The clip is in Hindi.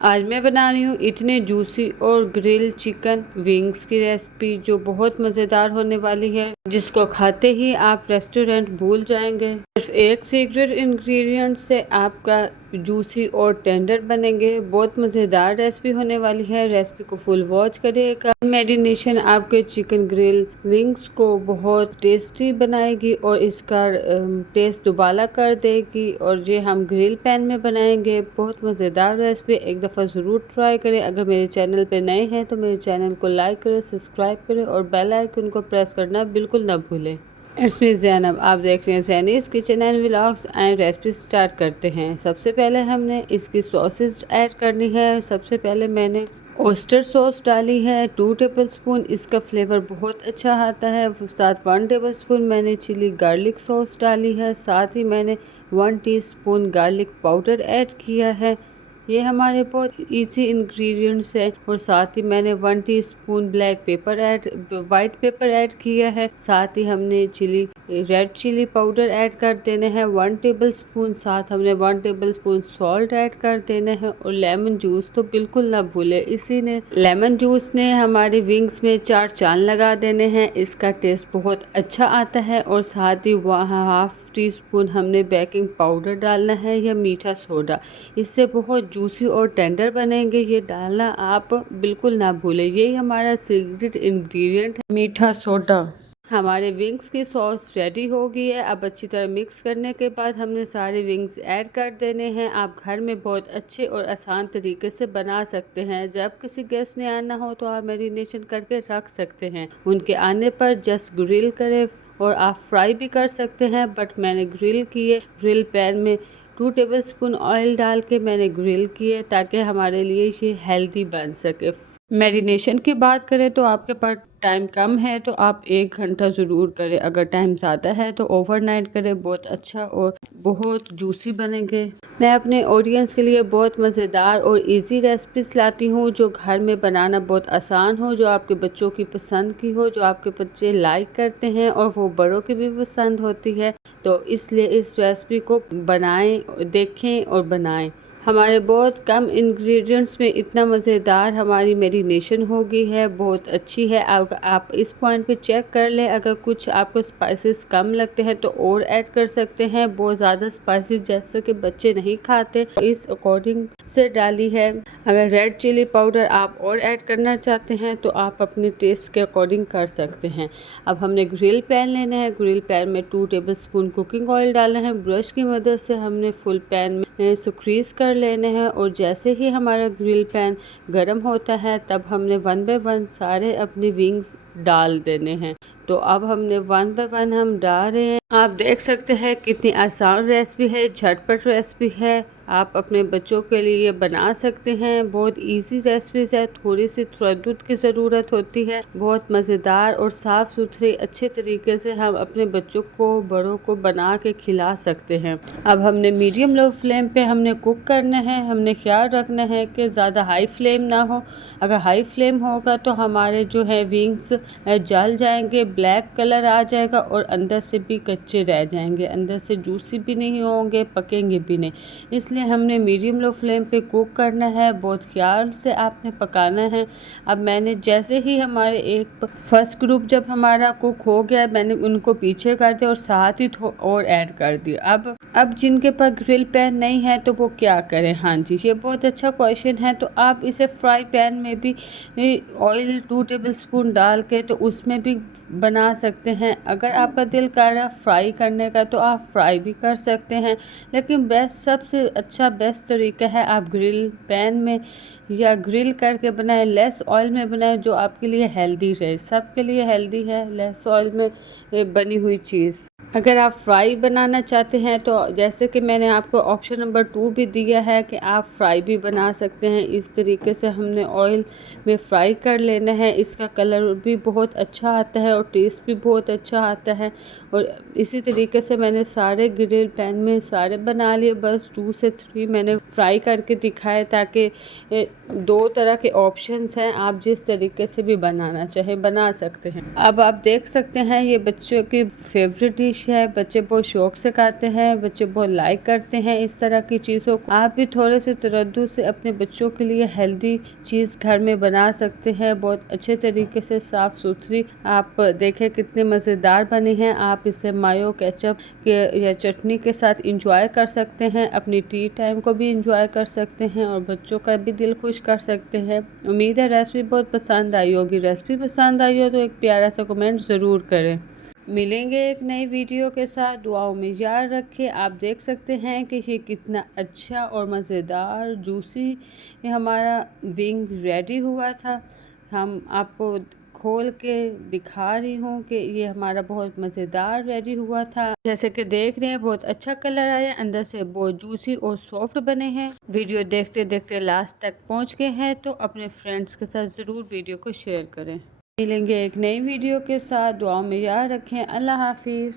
आज मैं बना रही हूँ इतने जूसी और ग्रिल चिकन विंग्स की रेसिपी जो बहुत मज़ेदार होने वाली है, जिसको खाते ही आप रेस्टोरेंट भूल जाएंगे। सिर्फ एक सीक्रेट इंग्रेडिएंट से आपका जूसी और टेंडर बनेंगे। बहुत मज़ेदार रेसिपी होने वाली है। रेसिपी को फुल वॉच करिएगा। मैरिनेशन आपके चिकन ग्रिल विंग्स को बहुत टेस्टी बनाएगी और इसका टेस्ट दोबारा कर देगी। और ये हम ग्रिल पैन में बनाएंगे। बहुत मज़ेदार रेसिपी, एक दफ़ा ज़रूर ट्राई करें। अगर मेरे चैनल पे नए हैं तो मेरे चैनल को लाइक करें, सब्सक्राइब करें और बेल आइकन को प्रेस करना बिल्कुल ना भूलें। इट्स मी ज़ैनब, आप देख रहे हैं Zainy's kitchen and vlogs and recipe. Start करते हैं। सबसे पहले हमने इसकी सॉसेज ऐड करनी है। सबसे पहले मैंने ओस्टर सॉस डाली है 2 टेबलस्पून। इसका फ्लेवर बहुत अच्छा आता है। साथ 1 टेबलस्पून मैंने चिली गार्लिक सॉस डाली है। साथ ही मैंने 1 टीस्पून गार्लिक पाउडर ऐड किया है। ये हमारे बहुत इजी इंग्रेडिएंट्स है। और साथ ही मैंने 1 टीस्पून वाइट पेपर ऐड किया है। साथ ही हमने रेड चिली पाउडर ऐड कर देने हैं 1 टेबलस्पून। साथ हमने 1 टेबलस्पून सॉल्ट ऐड कर देना है। और लेमन जूस तो बिल्कुल ना भूले, इसी ने लेमन जूस ने हमारे विंग्स में 4 चांद लगा देने हैं। इसका टेस्ट बहुत अच्छा आता है। और साथ ही वहाँ हाफ टीस्पून हमने बेकिंग पाउडर डालना है या मीठा सोडा। इससे बहुत जूसी और टेंडर बनेंगे। ये डालना आप बिल्कुल ना भूलें। यही हमारा सीक्रेट इंग्रेडिएंट है, मीठा सोडा। हमारे विंग्स की सॉस रेडी हो गई है। अब अच्छी तरह मिक्स करने के बाद हमने सारे विंग्स ऐड कर देने हैं। आप घर में बहुत अच्छे और आसान तरीके से बना सकते हैं। जब किसी गेस्ट ने आना हो तो आप मैरिनेशन करके रख सकते हैं। उनके आने पर जस्ट ग्रिल करें और आप फ्राई भी कर सकते हैं, बट मैंने ग्रिल किए। ग्रिल पैन में 2 टेबलस्पून ऑयल डाल के मैंने ग्रिल किए ताकि हमारे लिए ये हेल्दी बन सके। मैरिनेशन की बात करें तो आपके पास टाइम कम है तो आप 1 घंटा ज़रूर करें। अगर टाइम ज़्यादा है तो ओवरनाइट करें। बहुत अच्छा और बहुत जूसी बनेंगे। मैं अपने ऑडियंस के लिए बहुत मज़ेदार और इजी रेसिपीज लाती हूँ जो घर में बनाना बहुत आसान हो, जो आपके बच्चों की पसंद की हो, जो आपके बच्चे लाइक करते हैं और वो बड़ों की भी पसंद होती है। तो इसलिए इस रेसिपी को बनाएं, देखें और बनाएं। हमारे बहुत कम इंग्रेडिएंट्स में इतना मज़ेदार हमारी मैरिनेशन हो गई है, बहुत अच्छी है। आप इस पॉइंट पे चेक कर लें। अगर कुछ आपको स्पाइसेस कम लगते हैं तो और ऐड कर सकते हैं। बहुत ज़्यादा स्पाइसेस जैसे कि बच्चे नहीं खाते, इस अकॉर्डिंग से डाली है। अगर रेड चिली पाउडर आप और ऐड करना चाहते हैं तो आप अपने टेस्ट के अकॉर्डिंग कर सकते हैं। अब हमने ग्रिल पैन लेना है। ग्रिल पैन में 2 टेबलस्पून कुकिंग ऑयल डालना है। ब्रश की मदद से हमने फुल पैन में सुक्रीज कर लेने हैं। और जैसे ही हमारा ग्रिल पैन गर्म होता है तब हमने 1 बाय 1 सारे अपने विंग्स डाल देने हैं। तो अब हमने 1 बाय 1 हम डाल रहे हैं। आप देख सकते हैं कितनी आसान रेसिपी है, झटपट रेसिपी है। आप अपने बच्चों के लिए बना सकते हैं। बहुत इजी रेसिपीज है, थोड़ी सी तरद्दुद की ज़रूरत होती है। बहुत मज़ेदार और साफ़ सुथरे अच्छे तरीके से हम अपने बच्चों को, बड़ों को बना के खिला सकते हैं। अब हमने मीडियम लो फ्लेम पे हमने कुक करना है। हमने ख्याल रखना है कि ज़्यादा हाई फ्लेम ना हो। अगर हाई फ्लेम होगा तो हमारे जो है विंग्स जल जाएंगे, ब्लैक कलर आ जाएगा और अंदर से भी कच्चे रह जाएंगे, अंदर से जूसी भी नहीं होंगे, पकेंगे भी नहीं। इसलिए हमने मीडियम लो फ्लेम पे कुक करना है। बहुत ख्याल से आपने पकाना है। अब मैंने जैसे ही हमारे एक फर्स्ट ग्रुप जब हमारा कुक हो गया, मैंने उनको पीछे कर दिया और साथ ही और ऐड कर दिया। अब जिनके पास ग्रिल पैन नहीं है तो वो क्या करें? हाँ जी, ये बहुत अच्छा क्वेश्चन है। तो आप इसे फ्राई पैन में भी ऑयल 2 टेबलस्पून डाल के तो उसमें भी बना सकते हैं। अगर आपका दिल कर रहा फ्राई करने का तो आप फ्राई भी कर सकते हैं, लेकिन सबसे अच्छा बेस्ट तरीका है आप ग्रिल पैन में या ग्रिल करके बनाएं, लेस ऑयल में बनाएं, जो आपके लिए हेल्दी रहे। सबके लिए हेल्दी है लेस ऑयल में बनी हुई चीज़। अगर आप फ्राई बनाना चाहते हैं तो जैसे कि मैंने आपको ऑप्शन नंबर 2 भी दिया है कि आप फ्राई भी बना सकते हैं। इस तरीके से हमने ऑयल में फ्राई कर लेना है। इसका कलर भी बहुत अच्छा आता है और टेस्ट भी बहुत अच्छा आता है। और इसी तरीके से मैंने सारे ग्रिल पैन में सारे बना लिए। बस 2 से 3 मैंने फ्राई करके दिखाए ताकि 2 तरह के ऑप्शंस हैं, आप जिस तरीके से भी बनाना चाहें बना सकते हैं। अब आप देख सकते हैं ये बच्चों की फेवरेट डिश डिश है, बच्चे बहुत शौक से खाते हैं, बच्चे बहुत लाइक करते हैं इस तरह की चीज़ों को। आप भी थोड़े से तरद्दुत से अपने बच्चों के लिए हेल्दी चीज़ घर में बना सकते हैं, बहुत अच्छे तरीके से साफ़ सुथरी। आप देखें कितने मज़ेदार बने हैं। आप इसे मायो केचप के या चटनी के साथ इंजॉय कर सकते हैं, अपनी टी टाइम को भी इंजॉय कर सकते हैं और बच्चों का भी दिल खुश कर सकते हैं। उम्मीद है रेसिपी बहुत पसंद आई होगी। रेसिपी पसंद आई हो तो एक प्यारा सा कमेंट ज़रूर करें। मिलेंगे एक नई वीडियो के साथ। दुआओं में याद रखें। आप देख सकते हैं कि ये कितना अच्छा और मज़ेदार जूसी ये हमारा विंग रेडी हुआ था। हम आपको खोल के दिखा रही हूँ कि ये हमारा बहुत मज़ेदार रेडी हुआ था। जैसे कि देख रहे हैं बहुत अच्छा कलर आया, अंदर से बहुत जूसी और सॉफ्ट बने हैं। वीडियो देखते देखते लास्ट तक पहुँच गए हैं तो अपने फ्रेंड्स के साथ ज़रूर वीडियो को शेयर करें। मिलेंगे एक नई वीडियो के साथ। दुआओं में याद रखें। अल्लाह हाफिज़।